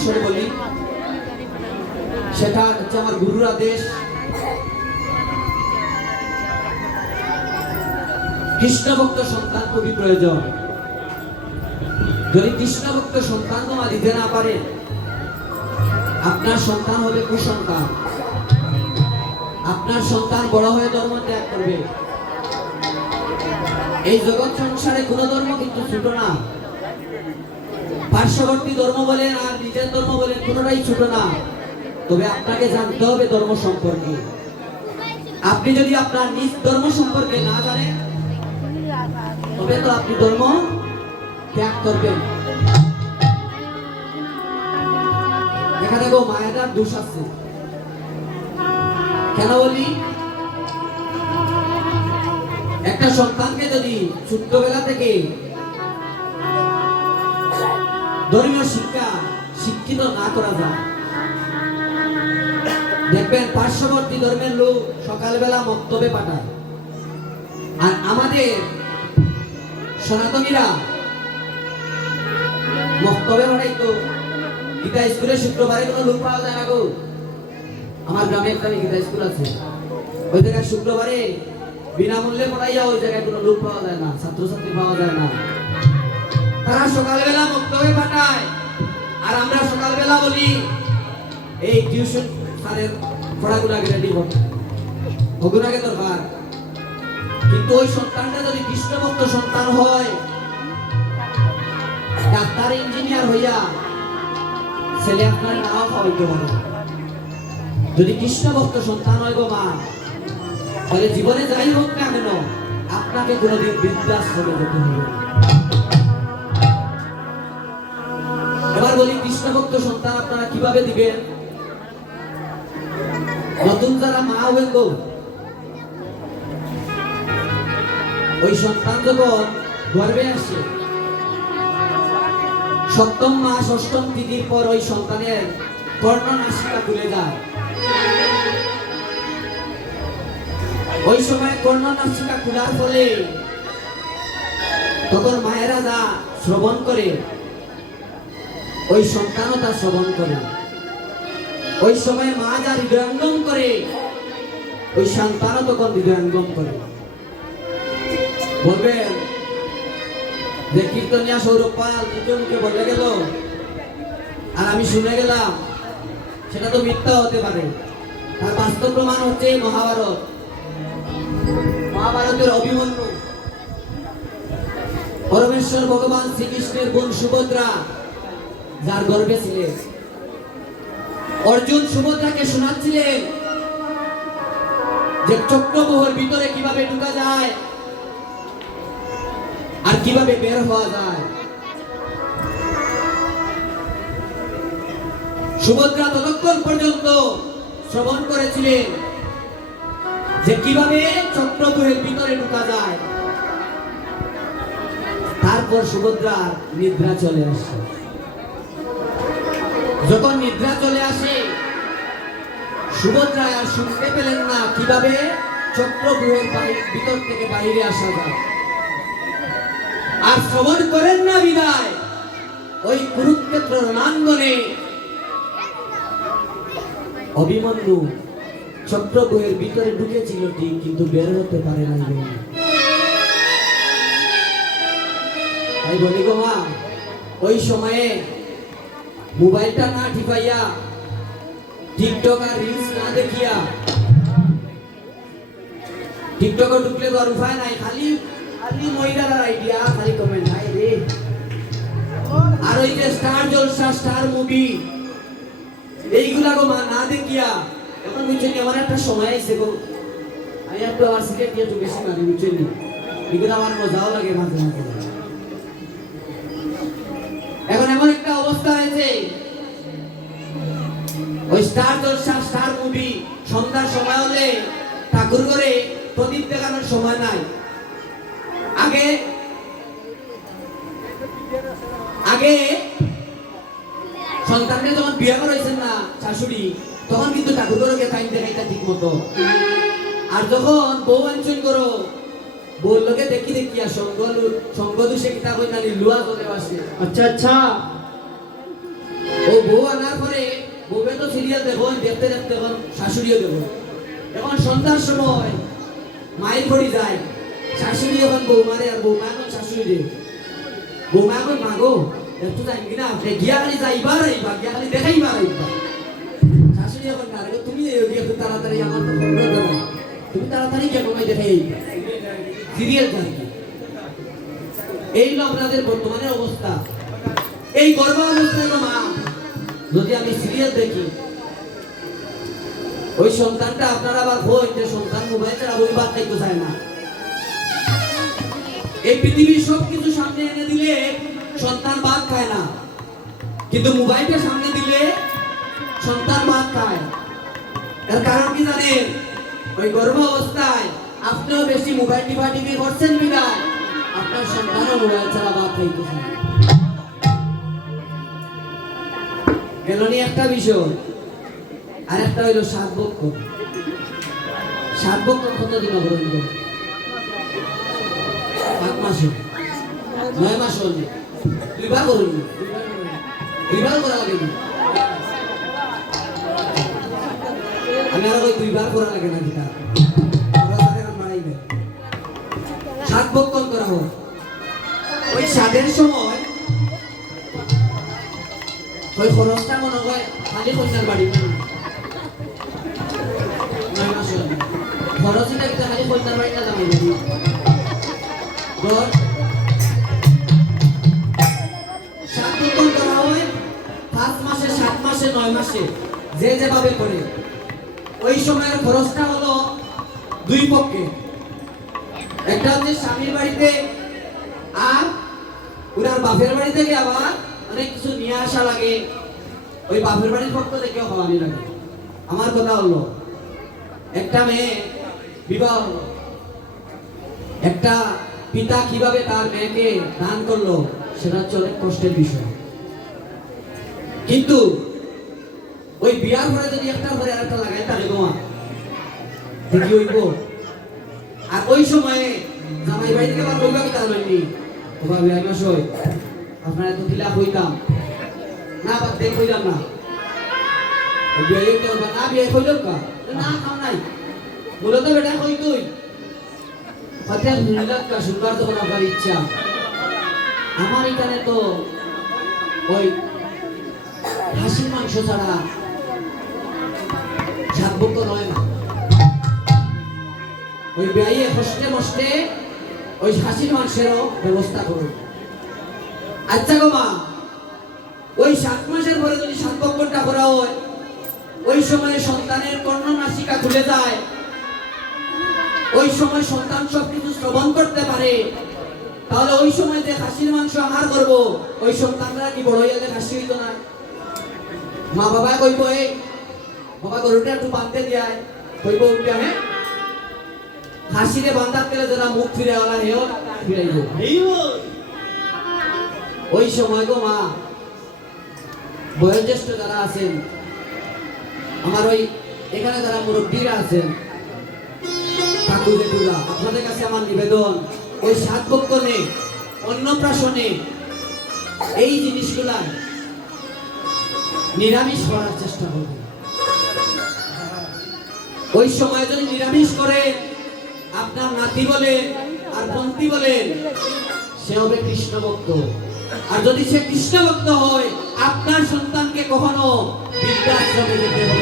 সরাসরি বলি, সেটা হচ্ছে আমার গুরুর আদেশ। কৃষ্ণভক্ত সন্তান খুবই প্রয়োজন। যদি কৃষ্ণভক্ত সন্তান তোমার দিতে না পারে, আপনার সন্তান হবে কুসন্তান। আপনার সন্তান বড় হয়ে ধর্ম ত্যাগ করবে। এই জগৎ সংসারে কোন ধর্ম কিন্তু ছোট না। পার্শ্ববর্তী ধর্ম বলেন আর নিজের ধর্ম বলেন, কোনটাই ছোট না। তবে আপনাকে জানতে হবে ধর্ম সম্পর্কে। আপনি যদি আপনার নিজ ধর্ম সম্পর্কে না জানেন, তবে তো আপনি ধর্ম ত্যাগ করবেন। দেখা দেখো মায়েদার দোষ আছে। কেন বলি? একটা সন্তানকে যদি ছোট্টবেলা থেকে ধর্মীয় শিক্ষিত না করা যায়, দেখবেন পার্শ্ববর্তী ধর্মের লোক সকালবেলা মক্তবে পাঠায়। আর আমাদের সনাতনীরা মক্তবে পাঠাইতো গীতা স্কুলে শুক্রবারে কোনো লোক পাওয়া যায় না গো। আমার গ্রামে একটা গীতা স্কুল আছে, ওই জায়গায় শুক্রবারে বিনামূল্যে পড়াইয়া ওই জায়গায় কোনো লোক পাওয়া যায় না, ছাত্রছাত্রী পাওয়া যায় না। তারা সকালবেলা মক্তবে পাঠায়, আর আমরা সকালবেলা বলি এই টিউশন স্যারের পড়াগুলাকে রেডি করতে, ওগুলাকে দরকার। কিন্তু ওই সন্তানটা যদি কৃষ্ণভক্ত সন্তান হয়, ডাক্তার ইঞ্জিনিয়ার হইয়া ছেলে আপনার নাও খাওয়াইতে পারে। যদি কৃষ্ণভক্ত সন্তান হয় গো মা, তাহলে জীবনে যাই হোক না কেন আপনাকে কোনোদিন বৃদ্ধাশ্রমে যেতে হবে। এবার বলি, কৃষ্ণভক্ত সন্তান আপনারা কিভাবে দিবেন? নতুন যারা মা হবেন গো, ওই সন্তান যখন গর্ভে আসে, সপ্তম মাস অষ্টম তিথির পর ওই সন্তানের কর্ণনাসিকা খুলে যায়। ওই সময় কর্ণনাসিকা খোলার ফলে তখন মায়েরা যা শ্রবণ করে, ওই সন্তানও তা শ্রবণ করে। ওই সময় মা যা হৃদয়ঙ্গম করে, ওই সন্তানও তখন হৃদয়ঙ্গম করে। বলবেন যে কীর্তনিয়া সৌরভ পাল মুখে বলে গেল আর আমি শুনে গেলাম, সেটা তো মিথ্যা হতে পারে। তার বাস্তব প্রমাণ হচ্ছে মহাভারত। মহাভারতের অভিমন্যু, পরমেশ্বর ভগবান শ্রীকৃষ্ণের বোন সুভদ্রা যার গর্ভে ছিলেন, অর্জুন সুভদ্রাকে শোনাচ্ছিলেন যে চক্রব্যূহের ভিতরে কিভাবে ঢোকা যায় আর কিভাবে বের হওয়া যায়। সুভদ্রা ততক্ষণ পর্যন্ত শ্রবণ করেছিলেন যে কিভাবে চক্রব্যূহের ভিতরে ঢোকা যায়। তারপর সুভদ্রার নিদ্রা চলে আসে। যখন নিদ্রা চলে আসে, সুভদ্রা আর শুনতে পেলেন না কিভাবে চক্রব্যূহের ভিতর থেকে বাইরে আসা যায়। আর শ্রবণ করেন না বিদায় ওই কুরুক্ষেত্র রণাঙ্গনে অভিমন্যু চক্রব্যূহের ভিতরে ঢুকেছিল ঠিক, কিন্তু বের হতে পারে না। তাই বলি গো মা, ওই সময়ে মোবাইলটা না টিপাইয়া, টিকটক আর রিলস না দেখিয়া, টিকটকে ঢুকলে তো আর উপায় নাই, খালি মহিলার আইডিয়া, খালি কমেন্ট নাই রে। আর ওই যে স্টার জলসা, স্টার মুভি, এইগুলা গো মা না দেখিয়া, এখন বুঝছেন আমার একটা সময় আছে গো, আমি একটু আমার সিগারেট দিয়ে একটু বেশি মারি, বুঝছেন এগুলো আমার মজাও লাগে মাঝে মাঝে। এখন এমন একটা অবস্থা হয়েছে, ওই স্টার জলসা, স্টার মুভি সন্ধ্যার সময় হলে ঠাকুর ঘরে প্রদীপ দেখানোর সময় নাই। আগে সন্তানকে যখন বিয়ে করাইছেন না শাশুড়ি, তখন কিন্তু ঠাকুর ঘরে টাইম দেখাইতা ঠিক মতো। আর যখন বউ আনছেন করো, বউর লোকে দেখি দেখিয়া সঙ্গ দুষে কিতা কই নানি লুয়া চলে আসে। আচ্ছা আচ্ছা, ও বউ আনার পরে বউকে তো সিরিয়াল দেখো, দেখতে দেখতে এখন শাশুড়িও দেখো। এখন সন্ধ্যার সময় মায়ের ঘড়ি যায়, শাশুড়ি এখন বৌমারে আর বৌমা এখন শাশুড়ি রে। বৌমা এখন মাগো একটু যাই কিনা, গিয়া খালি যাইবার আইবা, গিয়া খালি দেখাইবার আইবা। শাশুড়ি এখন না রে, তুমি একটু তাড়াতাড়ি, আমার তো খবর দাও, তুমি তাড়াতাড়ি কেন মাই দেখাই সিরিয়াল জানি। এই হলো আপনাদের বর্তমানের অবস্থা। এই গর্ভাবস্থায় মা যদি আমি সিরিয়াল দেখি, ওই সন্তানটা আপনারা আবার ভয় যে সন্তান মোবাইল ছাড়া ওই বাদ খাইতে চায় না। এই পৃথিবীর সবকিছু সামনে এনে দিলে সন্তান ভাত খায় না, কিন্তু মোবাইলটা সামনে দিলে সন্তান ভাত খায়। এর কারণ কি জানেন? ওই গর্ভাবস্থায় আপনিও বেশি মোবাইল টিপি করছেন বিদায় আপনার সন্তানও মোবাইল ছাড়া ভাত খাইতেছে। গেল নি একটা বিষয়। আর একটা হইল 7 বছর। 7 বছর কতদিন অবরোধ? 5 মাস, 9 মাস হল। দুইবার করুন, দুইবার করা লাগে। আমি আর ওই দুইবার করা লাগে না, যেটা 7 বছর করা হোক। ওই 7-এর সময় ওই খরচটা মনে হয় খালি কন্যার বাড়ি না, 9 মাস হল খরচটা একটা খালি কন্যার বাড়ি না জামাই বাড়ি। ধর 7 বছর করা হয় 5 মাসে, 7 মাসে, 9 মাসে, যে যেভাবে করে। ওই সময়ের খরচটা হলো দুই পক্ষে। একটা হচ্ছে স্বামীর বাড়িতে, আর উনার বাপের বাড়ি থেকে আবার অনেক কিছু নিয়ে আসা লাগে, ওই বাপের বাড়ির পক্ষ থেকেও খাওয়ানি লাগে। আমার কথা হলো, একটা মেয়ে বিবাহ হলো, একটা পিতা কিভাবে তার মেয়েকে দান করলো সেটা হচ্ছে অনেক কষ্টের বিষয়। কিন্তু ওই বিয়ার পরে যদি একটার পরে আরেকটা লাগাই তাহলে গোয়া দেখি হইব। আর ওই সময়ে জামাই বাড়ি থেকে আবার কইবা কি তাহলে ও ভাবি আমি আসই আপনারা তো দিলা কইতাম না, বাদ দেখ কইলাম না, ও বিয়ে কেউ না বিয়ে কইল কা না খাও নাই বলে তো বেটা কই তুই হতে দুনিয়াত কা সুন্দর তো আপনার ইচ্ছা। আমার এখানে তো ওই হাসির মাংস ছাড়া 7 বছর নয় না। ওই ব্যয়ে কষ্টে মষ্টে ওই হাসির মাংসেরও ব্যবস্থা করুন। আচ্ছা গো মা, ওই 7 মাসের পরে যদি 7 বছরটা করা হয়, ওই সময়ে সন্তানের কর্ণনাসিকা খুলে যায়, ওই সময় সন্তান সবকিছু শ্রবণ করতে পারে, তাহলে ওই সময় যে হাসির মাংস আহার করবো ওই সন্তানরা কি বড় হয়ে গেলে হাসি হইতো না? মা বাবা কইব এই বাবা গরুটা একটু বাঁধতে দিয়ায়, কইব উঠে হ্যাঁ হাসিরে বাঁধার গেলে যারা মুখ ফিরে ওলা হেও ফিরাইব। ওই সময় গো মা, বয়োজ্যেষ্ঠ যারা আছেন, আমার ওই এখানে যারা মুরব্বীরা আছেন, কাকু জেঠুরা, আপনাদের কাছে আমার নিবেদন, ওই 7 বছরে অন্নপ্রাশনে এই জিনিসগুলা নিরামিষ করার চেষ্টা করবে। ওই সময় যদি নিরামিষ করে আপনার নাতি বলেন আর পন্থী বলেন, সে হবে কৃষ্ণ ভক্ত। আর যদি সে কৃষ্ণ ভক্ত হয়, আপনার সন্তানকে কখনো বৃদ্ধাশ্রমে যেতে হবে